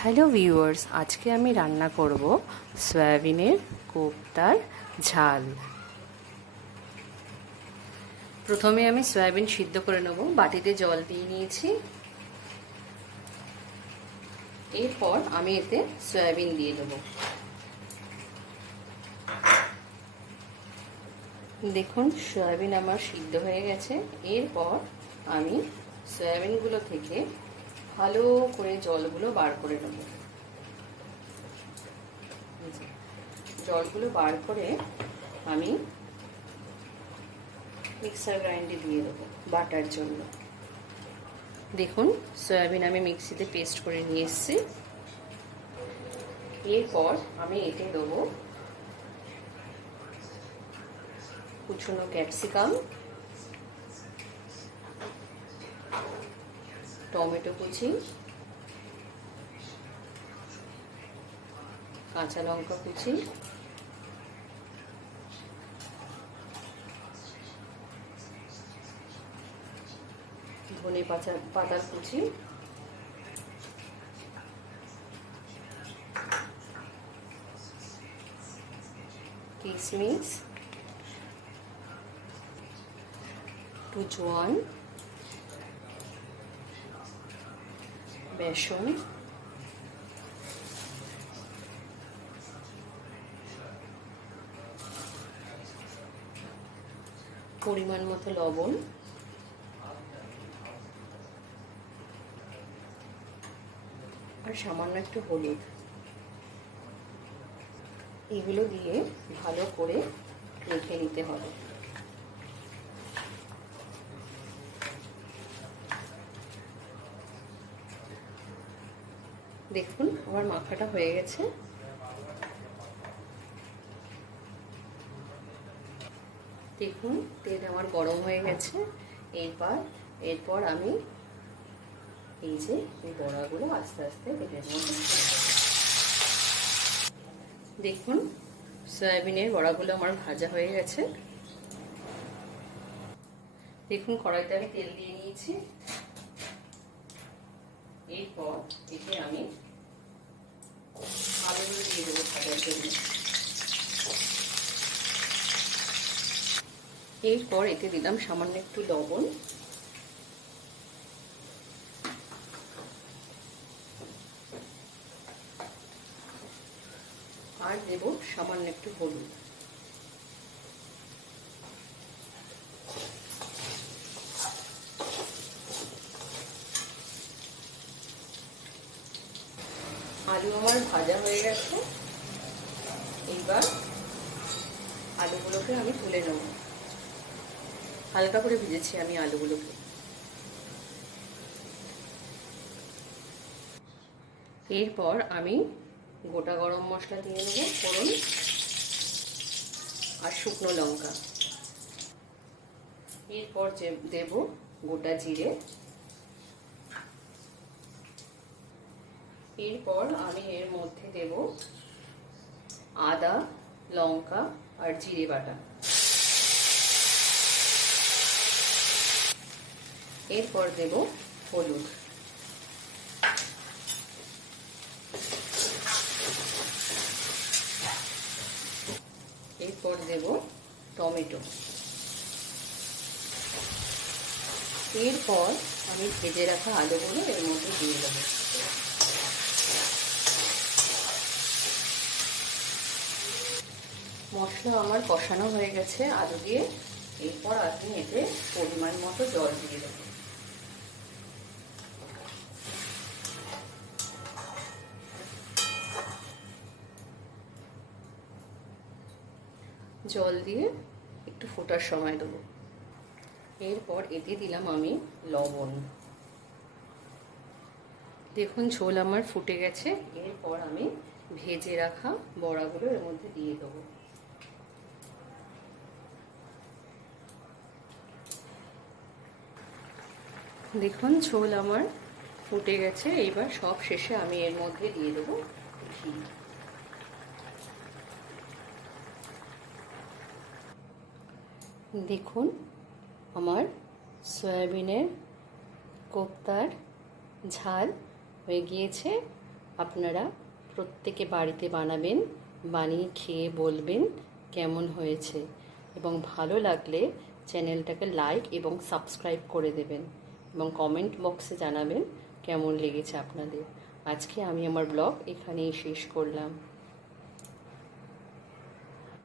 Hello viewers, আজকে আমি রান্না করব সয়াবিনের কোপ্তার ঝাল। প্রথমে আমি সয়াবিন সিদ্ধ করে নেব। বাটিতে জল দিয়ে নিয়েছি। এরপর আমি এতে সয়াবিন দিয়ে দেব। দেখুন, সয়াবিন আমার সিদ্ধ হয়ে গেছে। এরপর আমি সয়াবিনগুলো থেকে ভালো করে জলগুলো বার করে নেব। জলগুলো বার করে আমি মিক্সার গ্রাইন্ডে দিয়ে দেবো বাটার জন্য। দেখুন, সয়াবিন আমি মিক্সিতে পেস্ট করে নিয়ে এসেছি। এরপর আমি এতে দেবো কুচনো ক্যাপসিকাম, টমেটো কুচি, কাঁচা লঙ্কা কুচি, ধনে পাতার কুচি, কিশমিশ, জোয়ান, বেসন, পরিমাণ মতো লবণ, আর সামান্য একটু হলুদ। এগুলো দিয়ে ভালো করে মেখে নিতে হবে। দেখুন, আমার মাখাটা হয়ে গেছে। দেখুন, তেল আমার গরম হয়ে গেছে। এরপর আমি এই যে বড়াগুলো আস্তে আস্তে তেলের মধ্যে, দেখুন সয়াবিনের বড়াগুলো আমার ভাজা হয়ে গেছে। দেখুন, কড়াইতে আমি তেল দিয়ে নিয়েছি। এরপর এতে আমি আলুগুলো দিয়ে দেবো ভাজার জন্য। এরপর এতে দিলাম সামান্য একটু লবণ, আর দেব সামান্য একটু হলুদ। আলু আমার ভাজা হয়ে গেছে। এইবার আলুগুলোকে আমি তুলে নেব। হালকা করে ভেজেছি আমি আলুগুলোকে। এরপর আমি গোটা গরম মশলা দিয়ে নেব, ফোড়ন আর শুকনো লঙ্কা। এরপর দেব গোটা জিরে। এরপর আমি এর মধ্যে দেব আদা, লঙ্কা আর জিরে বাটা। এরপর দেব হলুদ। এরপর দেব টমেটো। এরপর আমি ভেজে রাখা আলুগুলো এর মধ্যে দিয়ে দেবো। মশলা আমার কষানো হয়ে গেছে আলু দিয়ে। এরপর আমি এতে পরিমাণ মতো জল দিয়ে দেবো। জল দিয়ে একটু ফোটার সময় দেবো। এরপর এতে দিলাম আমি লবণ। দেখুন, ঝোল আমার ফুটে গেছে। এরপর আমি ভেজে রাখা বড়াগুলো এর মধ্যে দিয়ে দেবো। দেখুন, ঝোল আমার ফুটে গেছে। এইবার সব শেষে আমি এর মধ্যে দিয়ে দেবো ঘি। দেখুন, আমার সয়াবিনের কোপ্তার ঝাল হয়ে গিয়েছে। আপনারা প্রত্যেকে বাড়িতে বানাবেন, বানিয়ে খেয়ে বলবেন কেমন হয়েছে, এবং ভালো লাগলে চ্যানেলটাকে লাইক এবং সাবস্ক্রাইব করে দেবেন এবং কমেন্ট বক্সে জানাবেন কেমন লেগেছে আপনাদের। আজকে আমি আমার ব্লগ এখানেই শেষ করলাম।